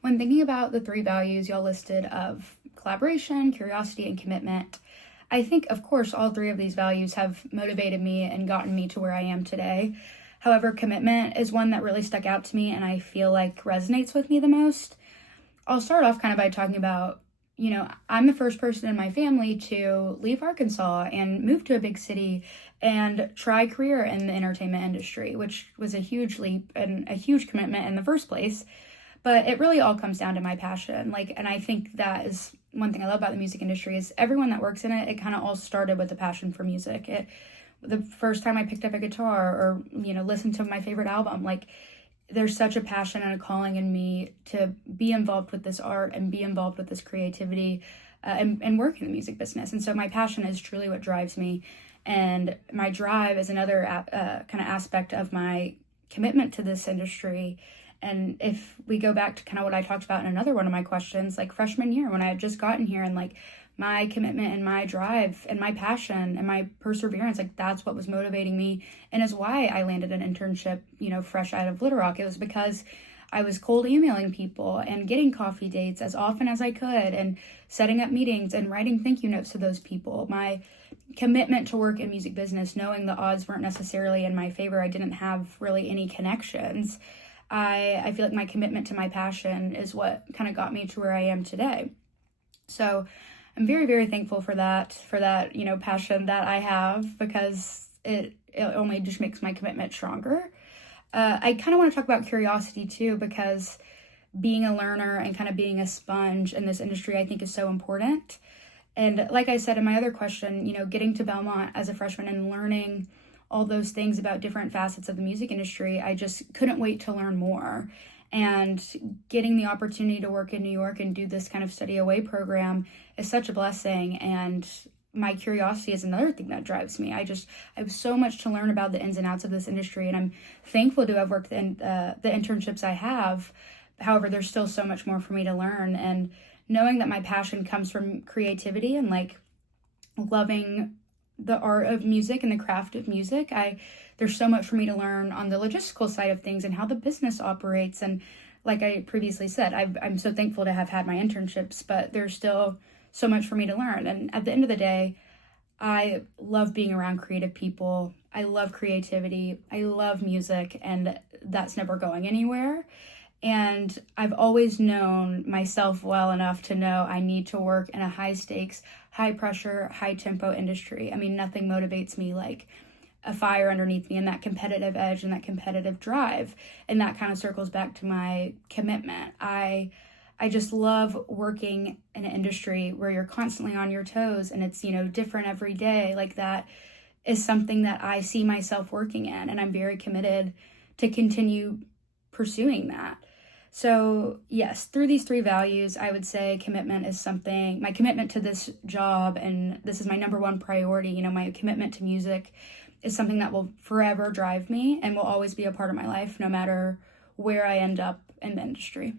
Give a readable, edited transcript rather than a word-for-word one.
When thinking about the three values y'all listed of collaboration, curiosity, and commitment, I think, of course, all three of these values have motivated me and gotten me to where I am today. However, commitment is one that really stuck out to me and I feel like resonates with me the most. I'll start off kind of by talking about, I'm the first person in my family to leave Arkansas and move to a big city and try career in the entertainment industry, which was a huge leap and a huge commitment in the first place. But it really all comes down to my passion. And I think that is one thing I love about the music industry is everyone that works in it, it kind of all started with a passion for music. The first time I picked up a guitar or, listened to my favorite album, there's such a passion and a calling in me to be involved with this art and be involved with this creativity and work in the music business. And so my passion is truly what drives me. And my drive is another kind of aspect of my commitment to this industry. And if we go back to kind of what I talked about in another one of my questions, freshman year when I had just gotten here, and my commitment and my drive and my passion and my perseverance, that's what was motivating me and is why I landed an internship, fresh out of Little Rock. It was because I was cold emailing people and getting coffee dates as often as I could and setting up meetings and writing thank you notes to those people. My commitment to work in music business, knowing the odds weren't necessarily in my favor, I didn't have really any connections. I feel like my commitment to my passion is what kind of got me to where I am today. So I'm very, very thankful for that, passion that I have, because it only just makes my commitment stronger. I kind of want to talk about curiosity too, because being a learner and kind of being a sponge in this industry, I think is so important. And like I said in my other question, getting to Belmont as a freshman and learning all those things about different facets of the music industry, I just couldn't wait to learn more. And getting the opportunity to work in New York and do this kind of study away program is such a blessing. And my curiosity is another thing that drives me. I have so much to learn about the ins and outs of this industry, and I'm thankful to have worked in the internships I have. However, there's still so much more for me to learn. And knowing that my passion comes from creativity and loving the art of music and the craft of music, there's so much for me to learn on the logistical side of things and how the business operates. And like I previously said, I'm so thankful to have had my internships, but there's still so much for me to learn. And at the end of the day, I love being around creative people. I love creativity. I love music, and that's never going anywhere. And I've always known myself well enough to know I need to work in a high stakes, high pressure, high tempo industry. I mean, nothing motivates me like a fire underneath me and that competitive edge and that competitive drive. And that kind of circles back to my commitment. I just love working in an industry where you're constantly on your toes and it's, different every day. That is something that I see myself working in, and I'm very committed to continue pursuing that. So yes, through these three values, I would say commitment is something, my commitment to this job, and this is my number one priority, my commitment to music is something that will forever drive me and will always be a part of my life, no matter where I end up in the industry.